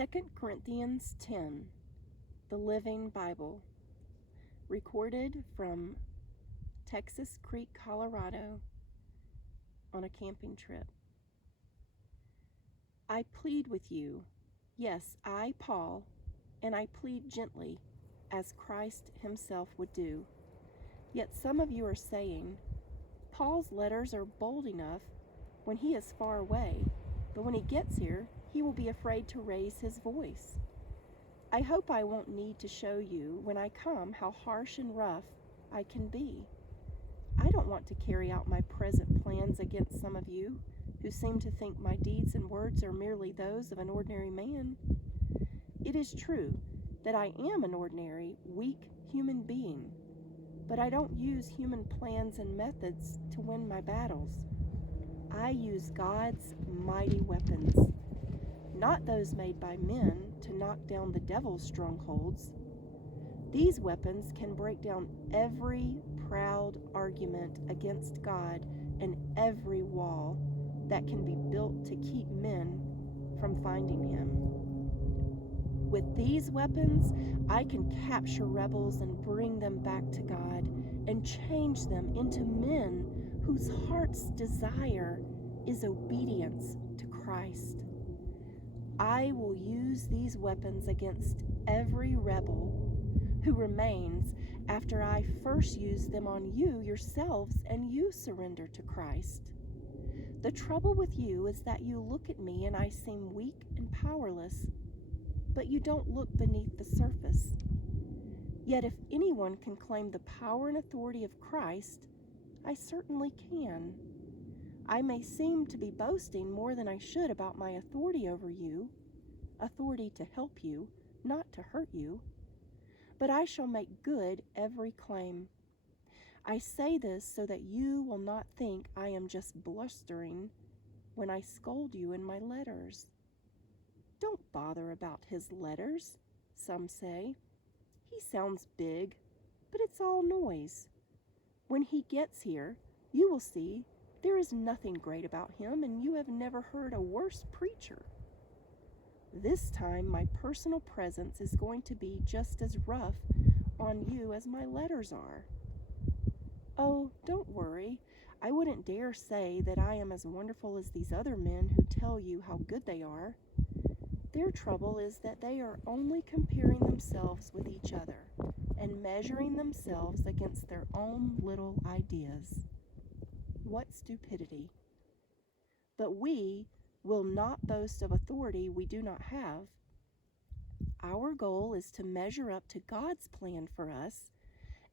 2 Corinthians 10, the Living Bible, recorded from Texas Creek, Colorado, on a camping trip. I plead with you, yes, I, Paul, and I plead gently, as Christ himself would do. Yet some of you are saying, Paul's letters are bold enough when he is far away, but when he gets here, he will be afraid to raise his voice. I hope I won't need to show you when I come how harsh and rough I can be. I don't want to carry out my present plans against some of you who seem to think my deeds and words are merely those of an ordinary man. It is true that I am an ordinary, weak human being, but I don't use human plans and methods to win my battles. I use God's mighty weapons, not those made by men to knock down the devil's strongholds. These weapons can break down every proud argument against God and every wall that can be built to keep men from finding him. With these weapons, I can capture rebels and bring them back to God and change them into men whose heart's desire is obedience to Christ. I will use these weapons against every rebel who remains after I first use them on you yourselves and you surrender to Christ. The trouble with you is that you look at me and I seem weak and powerless, but you don't look beneath the surface. Yet if anyone can claim the power and authority of Christ, I certainly can. I may seem to be boasting more than I should about my authority over you, authority to help you, not to hurt you, but I shall make good every claim. I say this so that you will not think I am just blustering when I scold you in my letters. Don't bother about his letters, some say. He sounds big, but it's all noise. When he gets here, you will see there is nothing great about him, and you have never heard a worse preacher. This time, my personal presence is going to be just as rough on you as my letters are. Oh, don't worry. I wouldn't dare say that I am as wonderful as these other men who tell you how good they are. Their trouble is that they are only comparing themselves with each other and measuring themselves against their own little ideas. What stupidity! But we will not boast of authority we do not have. Our goal is to measure up to God's plan for us,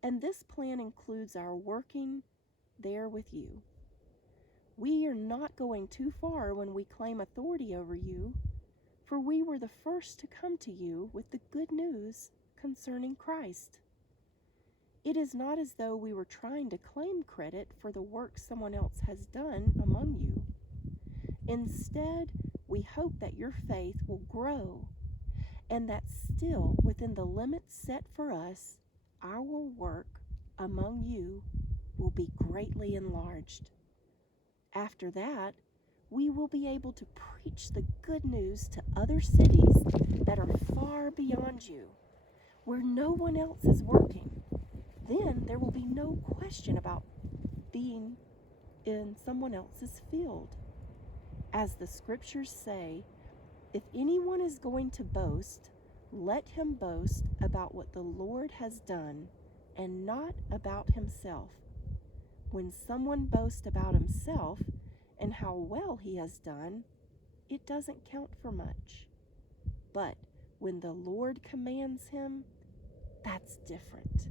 and this plan includes our working there with you. We are not going too far when we claim authority over you, for we were the first to come to you with the good news concerning Christ. It is not as though we were trying to claim credit for the work someone else has done among you. Instead, we hope that your faith will grow and that still within the limits set for us, our work among you will be greatly enlarged. After that, we will be able to preach the good news to other cities that are far beyond you, where no one else is working. Then there will be no question about being in someone else's field. As the scriptures say, if anyone is going to boast, let him boast about what the Lord has done and not about himself. When someone boasts about himself and how well he has done, it doesn't count for much. But when the Lord commands him, that's different.